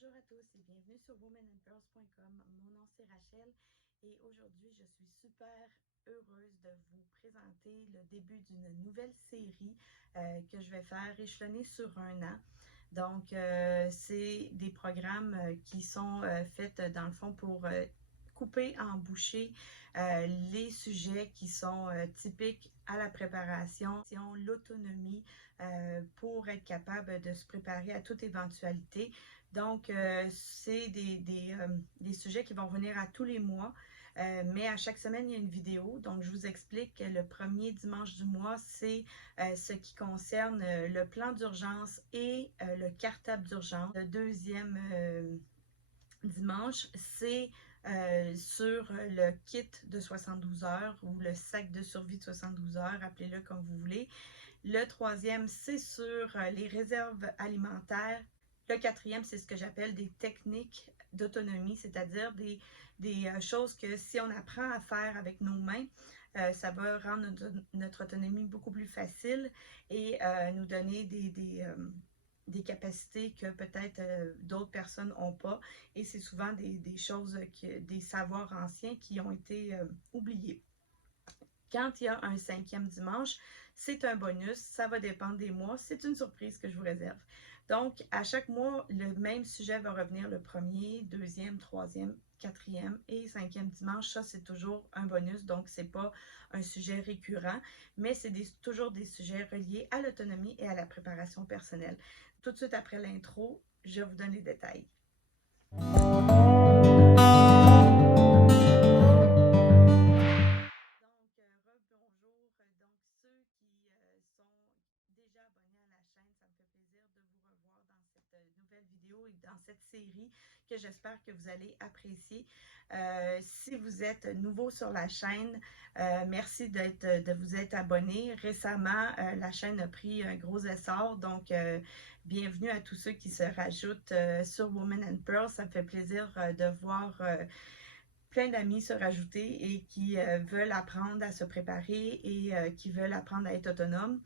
Bonjour à tous et bienvenue sur womenandpearls.com. Mon nom c'est Rachel et aujourd'hui je suis super heureuse de vous présenter le début d'une nouvelle série que je vais faire échelonnée sur un an. Donc c'est des programmes qui sont faits dans le fond pour couper en bouchées les sujets qui sont typiques à la préparation, l'autonomie pour être capable de se préparer à toute éventualité. Donc, c'est des sujets qui vont venir à tous les mois, mais à chaque semaine, il y a une vidéo. Donc, je vous explique que le premier dimanche du mois, c'est ce qui concerne le plan d'urgence et le cartable d'urgence. Le deuxième dimanche, c'est sur le kit de 72 heures ou le sac de survie de 72 heures, appelez-le comme vous voulez. Le troisième, c'est sur les réserves alimentaires. Le quatrième, c'est ce que j'appelle des techniques d'autonomie, c'est-à-dire des choses que si on apprend à faire avec nos mains, ça va rendre notre autonomie beaucoup plus facile et nous donner des capacités que peut-être d'autres personnes n'ont pas. Et c'est souvent des choses, des savoirs anciens qui ont été oubliés. Quand il y a un cinquième dimanche, c'est un bonus, ça va dépendre des mois, c'est une surprise que je vous réserve. Donc, à chaque mois, le même sujet va revenir le premier, deuxième, troisième, quatrième et cinquième dimanche. Ça, c'est toujours un bonus, donc c'est pas un sujet récurrent, mais c'est toujours des sujets reliés à l'autonomie et à la préparation personnelle. Tout de suite après l'intro, je vous donne les détails. Et dans cette série que j'espère que vous allez apprécier. Si vous êtes nouveau sur la chaîne, merci de vous être abonné. Récemment, la chaîne a pris un gros essor, donc bienvenue à tous ceux qui se rajoutent sur Women and Pearls. Ça me fait plaisir de voir plein d'amis se rajouter et qui veulent apprendre à se préparer et qui veulent apprendre à être autonomes.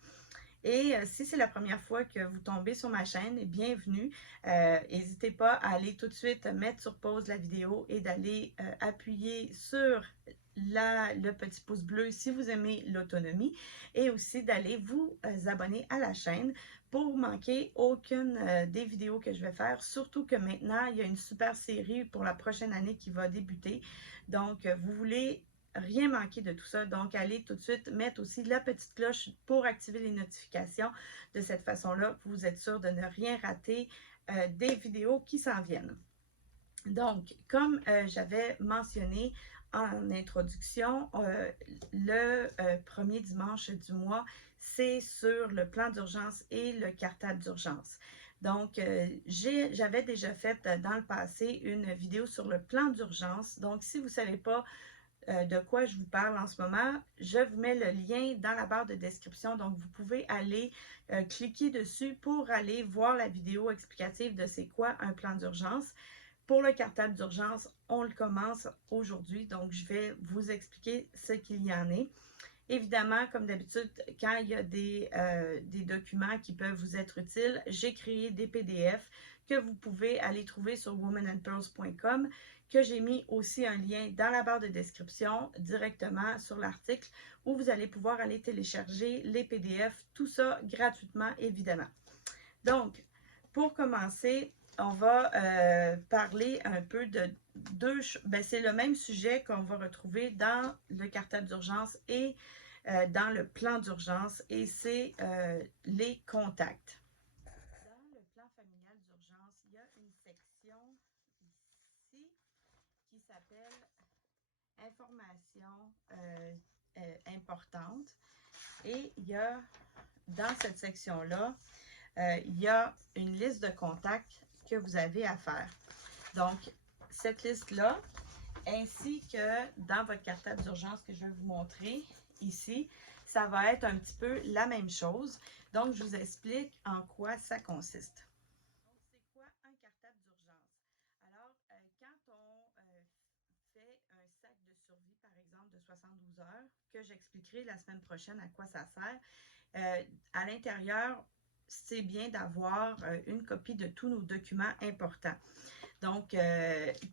Et si c'est la première fois que vous tombez sur ma chaîne, bienvenue. N'hésitez pas à aller tout de suite mettre sur pause la vidéo et d'aller appuyer sur le petit pouce bleu si vous aimez l'autonomie et aussi d'aller vous abonner à la chaîne pour manquer aucune des vidéos que je vais faire. Surtout que maintenant, il y a une super série pour la prochaine année qui va débuter. Donc, vous voulez rien manquer de tout ça. Donc, allez tout de suite mettre aussi la petite cloche pour activer les notifications. De cette façon-là, vous êtes sûr de ne rien rater des vidéos qui s'en viennent. Donc, comme j'avais mentionné en introduction, le premier dimanche du mois, c'est sur le plan d'urgence et le cartable d'urgence. Donc, j'avais déjà fait dans le passé une vidéo sur le plan d'urgence. Donc, si vous ne savez pas de quoi je vous parle en ce moment, je vous mets le lien dans la barre de description. Donc, vous pouvez aller cliquer dessus pour aller voir la vidéo explicative de c'est quoi un plan d'urgence. Pour le cartable d'urgence, on le commence aujourd'hui. Donc, je vais vous expliquer ce qu'il y en est. Évidemment, comme d'habitude, quand il y a des documents qui peuvent vous être utiles, j'ai créé des PDF que vous pouvez aller trouver sur womenandpearls.com, que j'ai mis aussi un lien dans la barre de description directement sur l'article où vous allez pouvoir aller télécharger les PDF, tout ça gratuitement évidemment. Donc, pour commencer, on va parler un peu de c'est le même sujet qu'on va retrouver dans le cartable d'urgence et dans le plan d'urgence et c'est les contacts. Dans le plan familial d'urgence, il y a une section ici qui s'appelle Informations importantes et il y a dans cette section-là, il y a une liste de contacts que vous avez à faire. Donc, cette liste-là, ainsi que dans votre cartable d'urgence que je vais vous montrer ici, ça va être un petit peu la même chose. Donc, je vous explique en quoi ça consiste. Donc, c'est quoi un cartable d'urgence? Alors, quand on fait un sac de survie, par exemple, de 72 heures, que j'expliquerai la semaine prochaine à quoi ça sert, à l'intérieur, c'est bien d'avoir une copie de tous nos documents importants. Donc,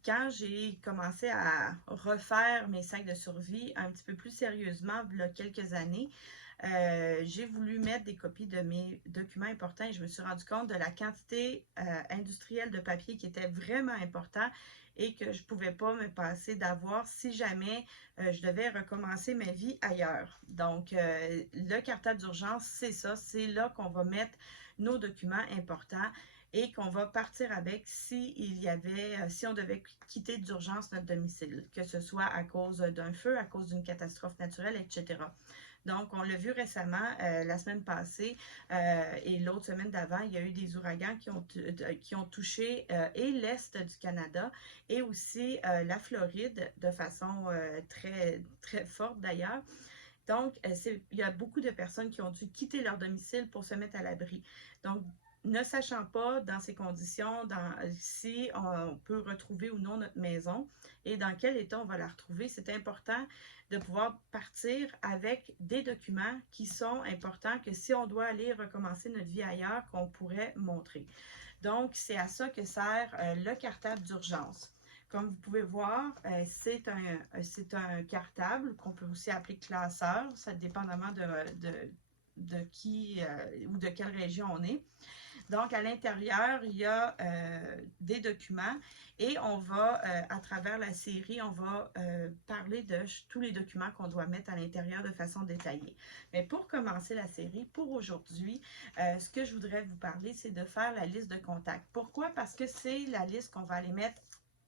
quand j'ai commencé à refaire mes sacs de survie un petit peu plus sérieusement, il y a quelques années, j'ai voulu mettre des copies de mes documents importants et je me suis rendu compte de la quantité industrielle de papier qui était vraiment important et que je ne pouvais pas me passer d'avoir si jamais je devais recommencer ma vie ailleurs. Donc, le cartable d'urgence, c'est ça, c'est là qu'on va mettre nos documents importants et qu'on va partir avec si on devait quitter d'urgence notre domicile, que ce soit à cause d'un feu, à cause d'une catastrophe naturelle, etc. Donc, on l'a vu récemment, la semaine passée et l'autre semaine d'avant, il y a eu des ouragans qui ont touché et l'Est du Canada et aussi la Floride de façon très, très forte d'ailleurs. Donc, il y a beaucoup de personnes qui ont dû quitter leur domicile pour se mettre à l'abri. Donc, ne sachant pas dans ces conditions si on peut retrouver ou non notre maison et dans quel état on va la retrouver, c'est important de pouvoir partir avec des documents qui sont importants que si on doit aller recommencer notre vie ailleurs, qu'on pourrait montrer. Donc, c'est à ça que sert le cartable d'urgence. Comme vous pouvez voir, c'est un cartable qu'on peut aussi appeler classeur, ça dépendamment de qui ou de quelle région on est. Donc, à l'intérieur, il y a des documents et on va, à travers la série, on va parler de tous les documents qu'on doit mettre à l'intérieur de façon détaillée. Mais pour commencer la série, pour aujourd'hui, ce que je voudrais vous parler, c'est de faire la liste de contacts. Pourquoi? Parce que c'est la liste qu'on va aller mettre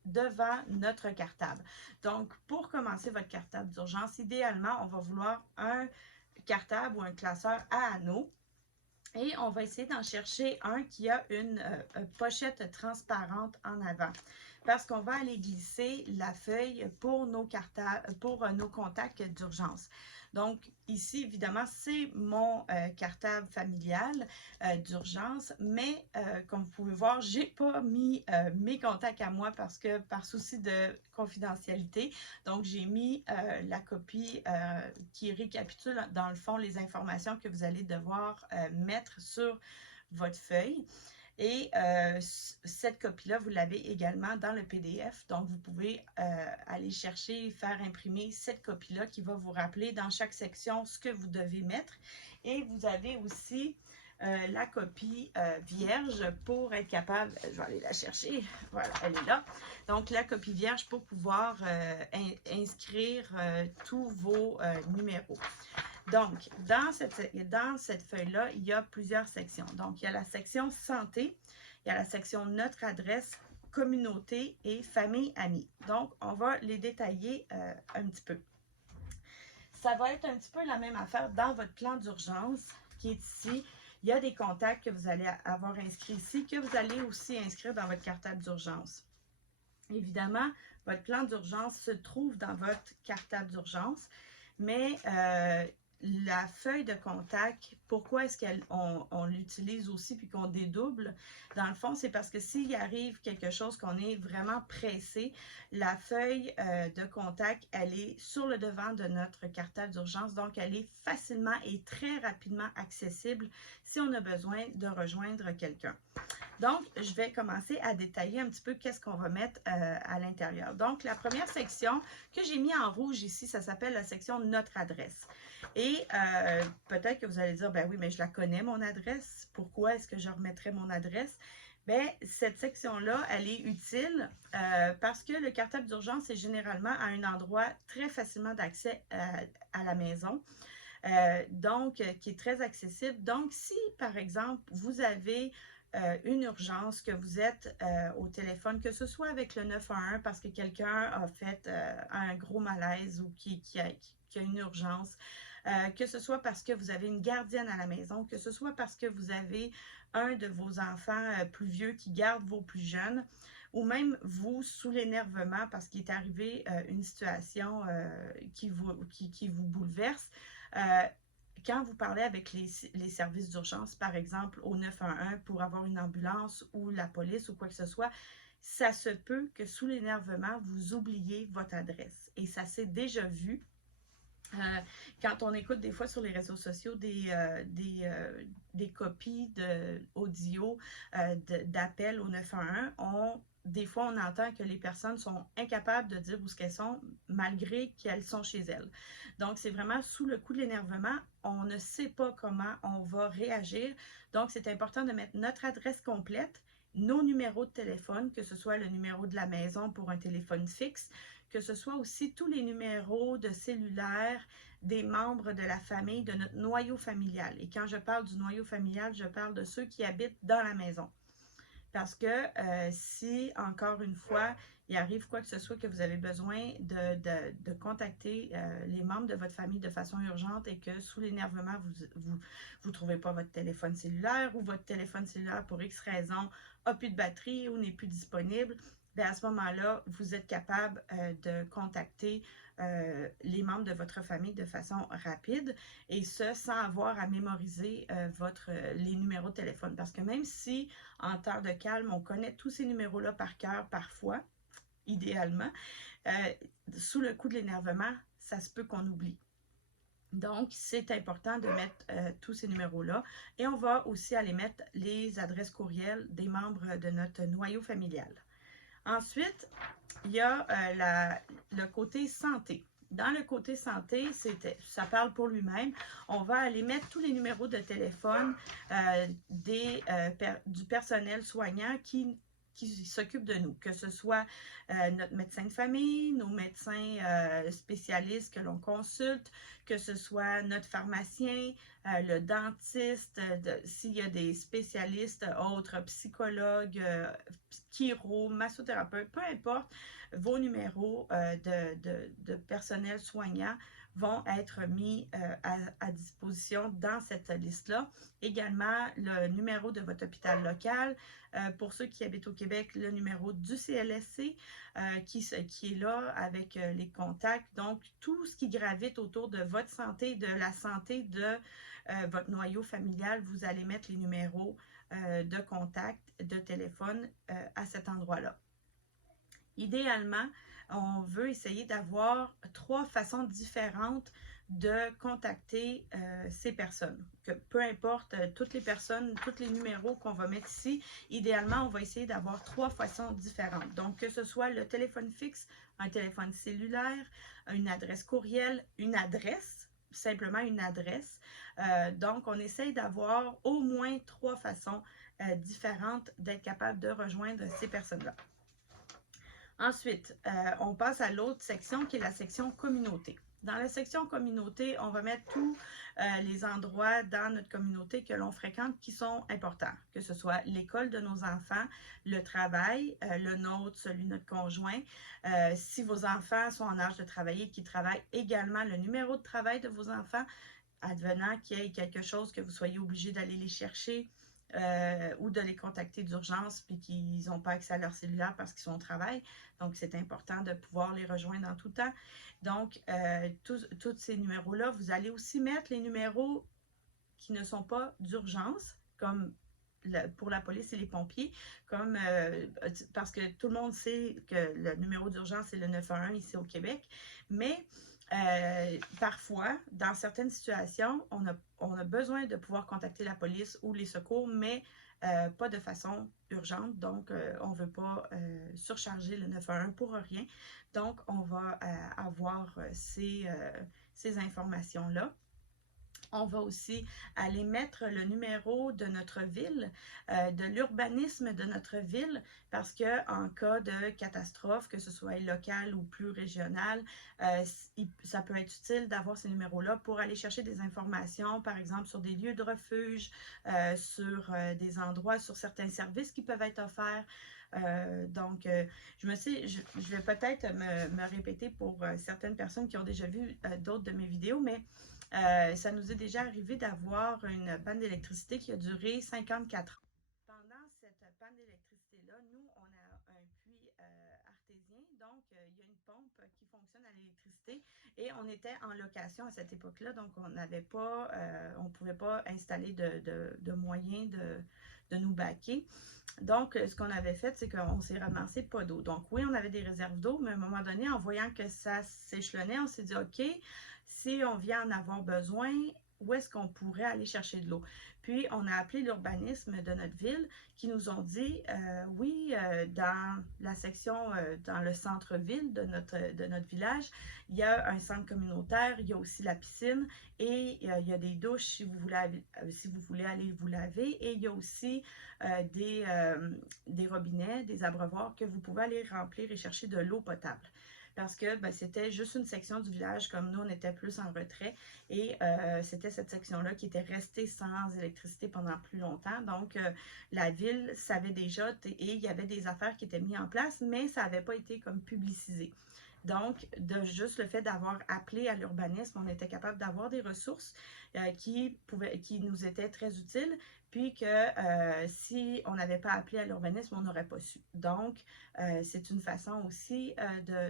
devant notre cartable. Donc, pour commencer votre cartable d'urgence, idéalement, on va vouloir un cartable ou un classeur à anneaux. Et on va essayer d'en chercher un qui a une pochette transparente en avant. Parce qu'on va aller glisser la feuille pour nos contacts d'urgence. Donc, ici, évidemment, c'est mon cartable familial d'urgence, mais comme vous pouvez voir, je n'ai pas mis mes contacts à moi parce que par souci de confidentialité, donc j'ai mis la copie qui récapitule dans le fond les informations que vous allez devoir mettre sur votre feuille. Et cette copie-là, vous l'avez également dans le PDF. Donc, vous pouvez aller chercher et faire imprimer cette copie-là qui va vous rappeler dans chaque section ce que vous devez mettre. Et vous avez aussi la copie vierge pour être capable, je vais aller la chercher, voilà, elle est là. Donc, la copie vierge pour pouvoir inscrire tous vos numéros. Donc, dans cette feuille-là, il y a plusieurs sections. Donc, il y a la section santé, il y a la section notre adresse, communauté et famille, amis. Donc, on va les détailler un petit peu. Ça va être un petit peu la même affaire dans votre plan d'urgence qui est ici. Il y a des contacts que vous allez avoir inscrits ici, que vous allez aussi inscrire dans votre cartable d'urgence. Évidemment, votre plan d'urgence se trouve dans votre cartable d'urgence, mais la feuille de contact, pourquoi est-ce qu'on l'utilise aussi puis qu'on dédouble? Dans le fond, c'est parce que s'il arrive quelque chose qu'on est vraiment pressé, la feuille de contact, elle est sur le devant de notre cartable d'urgence, donc elle est facilement et très rapidement accessible si on a besoin de rejoindre quelqu'un. Donc, je vais commencer à détailler un petit peu qu'est-ce qu'on va mettre à l'intérieur. Donc, la première section que j'ai mis en rouge ici, ça s'appelle la section notre adresse. Et peut-être que vous allez dire, ben oui, mais je la connais, mon adresse. Pourquoi est-ce que je remettrais mon adresse? Bien, cette section-là, elle est utile parce que le cartable d'urgence est généralement à un endroit très facilement d'accès à la maison. Donc, qui est très accessible. Donc, si, par exemple, vous avez une urgence, que vous êtes au téléphone, que ce soit avec le 911 parce que quelqu'un a fait un gros malaise ou qui a une urgence, que ce soit parce que vous avez une gardienne à la maison, que ce soit parce que vous avez un de vos enfants plus vieux qui garde vos plus jeunes, ou même vous sous l'énervement parce qu'il est arrivé une situation qui vous bouleverse. Quand vous parlez avec les services d'urgence, par exemple au 911 pour avoir une ambulance ou la police ou quoi que ce soit, ça se peut que sous l'énervement, vous oubliez votre adresse. Et ça s'est déjà vu. Quand on écoute des fois sur les réseaux sociaux des copies d'audio d'appels au 911, des fois on entend que les personnes sont incapables de dire où ce qu'elles sont malgré qu'elles sont chez elles. Donc c'est vraiment sous le coup de l'énervement, on ne sait pas comment on va réagir. Donc c'est important de mettre notre adresse complète, nos numéros de téléphone, que ce soit le numéro de la maison pour un téléphone fixe, que ce soit aussi tous les numéros de cellulaire des membres de la famille, de notre noyau familial. Et quand je parle du noyau familial, je parle de ceux qui habitent dans la maison. Parce que si, encore une fois, il arrive quoi que ce soit que vous avez besoin de contacter les membres de votre famille de façon urgente et que sous l'énervement, vous trouvez pas votre téléphone cellulaire ou votre téléphone cellulaire pour X raison n'a plus de batterie ou n'est plus disponible, bien à ce moment-là, vous êtes capable de contacter les membres de votre famille de façon rapide et ce, sans avoir à mémoriser les numéros de téléphone. Parce que même si en temps de calme, on connaît tous ces numéros-là par cœur parfois, idéalement, sous le coup de l'énervement, ça se peut qu'on oublie. Donc, c'est important de mettre tous ces numéros-là. Et on va aussi aller mettre les adresses courriels des membres de notre noyau familial. Ensuite, il y a le côté santé. Dans le côté santé, ça parle pour lui-même. On va aller mettre tous les numéros de téléphone du personnel soignant qui s'occupe de nous, que ce soit notre médecin de famille, nos médecins spécialistes que l'on consulte, que ce soit notre pharmacien, le dentiste, s'il y a des spécialistes autres, psychologues, chiro, massothérapeute, peu importe, vos numéros de personnel soignant vont être mis à disposition dans cette liste-là. Également, le numéro de votre hôpital local. Pour ceux qui habitent au Québec, le numéro du CLSC qui est là avec les contacts. Donc, tout ce qui gravite autour de votre santé, de la santé de votre noyau familial, vous allez mettre les numéros de contact, de téléphone à cet endroit-là. Idéalement, on veut essayer d'avoir 3 façons différentes de contacter ces personnes. Que peu importe toutes les personnes, tous les numéros qu'on va mettre ici, idéalement, on va essayer d'avoir 3 façons différentes. Donc, que ce soit le téléphone fixe, un téléphone cellulaire, une adresse courriel, une adresse, simplement une adresse. Donc, on essaye d'avoir au moins 3 façons différentes d'être capable de rejoindre ces personnes-là. Ensuite, on passe à l'autre section qui est la section communauté. Dans la section communauté, on va mettre tous les endroits dans notre communauté que l'on fréquente qui sont importants, que ce soit l'école de nos enfants, le travail, le nôtre, celui de notre conjoint. Si vos enfants sont en âge de travailler, qui travaillent également, le numéro de travail de vos enfants, advenant qu'il y ait quelque chose que vous soyez obligé d'aller les chercher, ou de les contacter d'urgence puis qu'ils n'ont pas accès à leur cellulaire parce qu'ils sont au travail. Donc, c'est important de pouvoir les rejoindre en tout temps. Donc, tous ces numéros-là, vous allez aussi mettre les numéros qui ne sont pas d'urgence, comme pour la police et les pompiers, comme parce que tout le monde sait que le numéro d'urgence, c'est le 911 ici au Québec, mais parfois, dans certaines situations, on a besoin de pouvoir contacter la police ou les secours, mais pas de façon urgente. Donc, on ne veut pas surcharger le 911 pour rien. Donc, on va avoir ces informations-là. On va aussi aller mettre le numéro de notre ville, de l'urbanisme de notre ville, parce qu'en cas de catastrophe, que ce soit locale ou plus régionale, ça peut être utile d'avoir ces numéros-là pour aller chercher des informations, par exemple, sur des lieux de refuge, sur des endroits, sur certains services qui peuvent être offerts. Donc, je vais peut-être me répéter pour certaines personnes qui ont déjà vu d'autres de mes vidéos, mais ça nous est déjà arrivé d'avoir une panne d'électricité qui a duré 54 ans. Pendant cette panne d'électricité-là, nous, on a un puits artésien, donc il y a une pompe qui fonctionne à l'électricité et on était en location à cette époque-là, donc on n'avait pas, on ne pouvait pas installer de moyens de nous baquer. Donc, ce qu'on avait fait, c'est qu'on s'est ramassé pas d'eau. Donc, oui, on avait des réserves d'eau, mais à un moment donné, en voyant que ça s'échelonnait, on s'est dit, OK, si on vient en avoir besoin, où est-ce qu'on pourrait aller chercher de l'eau? Puis, on a appelé l'urbanisme de notre ville qui nous ont dit, oui, dans la section, dans le centre-ville de notre village, il y a un centre communautaire, il y a aussi la piscine et il y a des douches si vous voulez aller vous laver et il y a aussi des robinets, des abreuvoirs que vous pouvez aller remplir et chercher de l'eau potable. Parce que ben, c'était juste une section du village, comme nous, on était plus en retrait. Et c'était cette section-là qui était restée sans électricité pendant plus longtemps. Donc, la ville savait déjà et il y avait des affaires qui étaient mises en place, mais ça n'avait pas été comme publicisé. Donc, de juste le fait d'avoir appelé à l'urbanisme, on était capable d'avoir des ressources qui nous étaient très utiles, puis que si on n'avait pas appelé à l'urbanisme, on n'aurait pas su. Donc, c'est une façon aussi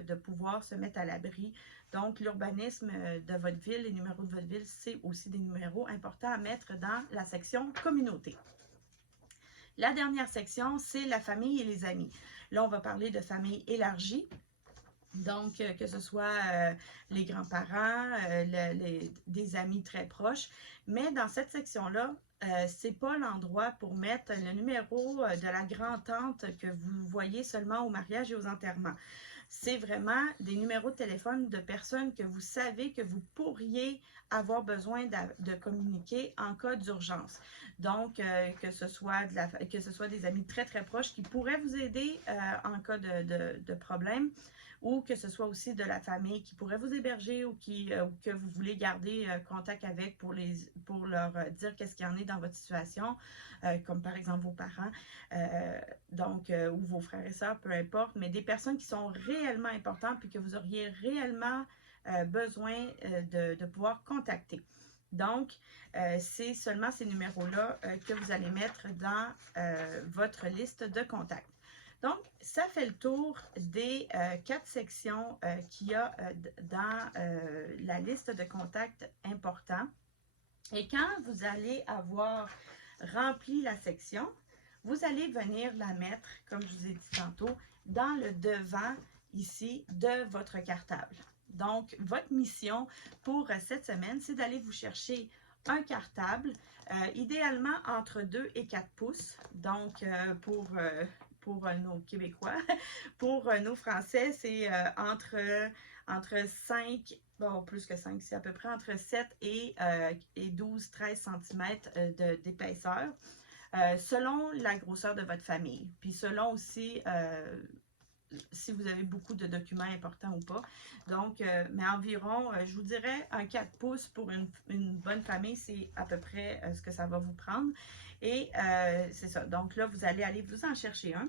de pouvoir se mettre à l'abri. Donc, l'urbanisme de votre ville, les numéros de votre ville, c'est aussi des numéros importants à mettre dans la section communauté. La dernière section, c'est la famille et les amis. Là, on va parler de famille élargie. Donc, que ce soit les grands-parents, des amis très proches. Mais dans cette section-là, c'est pas l'endroit pour mettre le numéro de la grand-tante que vous voyez seulement au mariage et aux enterrements. C'est vraiment des numéros de téléphone de personnes que vous savez que vous pourriez avoir besoin de communiquer en cas d'urgence. Donc, que ce soit des amis très, très proches qui pourraient vous aider en cas de problème ou que ce soit aussi de la famille qui pourrait vous héberger ou que vous voulez garder contact avec pour leur dire qu'est-ce qu'il y en est dans votre situation, comme par exemple vos parents, ou vos frères et sœurs, peu importe, mais des personnes qui sont réellement importantes puis que vous auriez réellement besoin de pouvoir contacter. Donc, c'est seulement ces numéros-là que vous allez mettre dans votre liste de contacts. Donc, ça fait le tour des 4 sections qu'il y a dans la liste de contacts importants. Et quand vous allez avoir rempli la section, vous allez venir la mettre, comme je vous ai dit tantôt, dans le devant ici de votre cartable. Donc, votre mission pour cette semaine, c'est d'aller vous chercher un cartable, idéalement entre 2 et 4 pouces. Donc, pour nos Québécois. Pour nos Français, c'est entre 5, bon, plus que 5, c'est à peu près entre 7 et 12-13 cm d'épaisseur, selon la grosseur de votre famille. Puis selon aussi si vous avez beaucoup de documents importants ou pas. Donc, mais environ, je vous dirais, un 4 pouces pour une bonne famille, c'est à peu près ce que ça va vous prendre. Et c'est ça. Donc là, vous allez aller vous en chercher un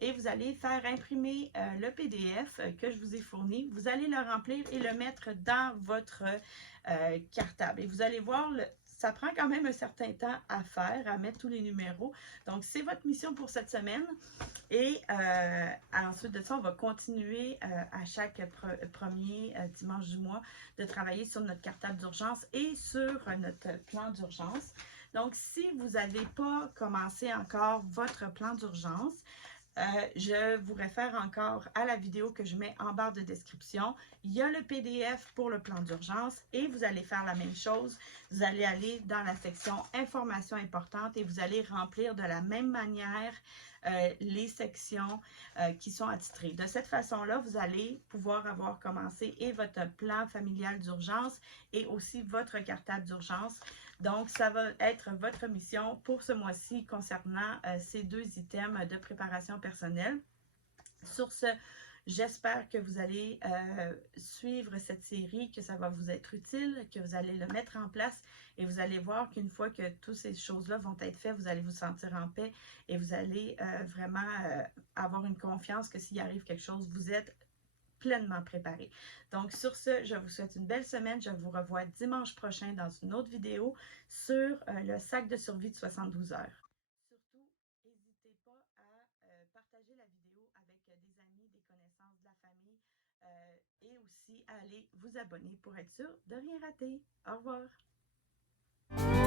et vous allez faire imprimer le PDF que je vous ai fourni. Vous allez le remplir et le mettre dans votre cartable. Et vous allez voir, ça prend quand même un certain temps à faire, à mettre tous les numéros. Donc, c'est votre mission pour cette semaine. Et ensuite de ça, on va continuer à chaque premier dimanche du mois de travailler sur notre cartable d'urgence et sur notre plan d'urgence. Donc, si vous n'avez pas commencé encore votre plan d'urgence, je vous réfère encore à la vidéo que je mets en barre de description. Il y a le PDF pour le plan d'urgence et vous allez faire la même chose. Vous allez aller dans la section informations importantes et vous allez remplir de la même manière les sections qui sont attitrées. De cette façon-là, vous allez pouvoir avoir commencé et votre plan familial d'urgence et aussi votre cartable d'urgence. Donc, ça va être votre mission pour ce mois-ci concernant ces 2 items de préparation personnelle. Sur ce, j'espère que vous allez suivre cette série, que ça va vous être utile, que vous allez le mettre en place et vous allez voir qu'une fois que toutes ces choses-là vont être faites, vous allez vous sentir en paix et vous allez vraiment avoir une confiance que s'il arrive quelque chose, vous êtes pleinement préparé. Donc, sur ce, je vous souhaite une belle semaine. Je vous revois dimanche prochain dans une autre vidéo sur le sac de survie de 72 heures. Surtout, n'hésitez pas à partager la vidéo avec des amis, des connaissances, de la famille et aussi à aller vous abonner pour être sûr de rien rater. Au revoir!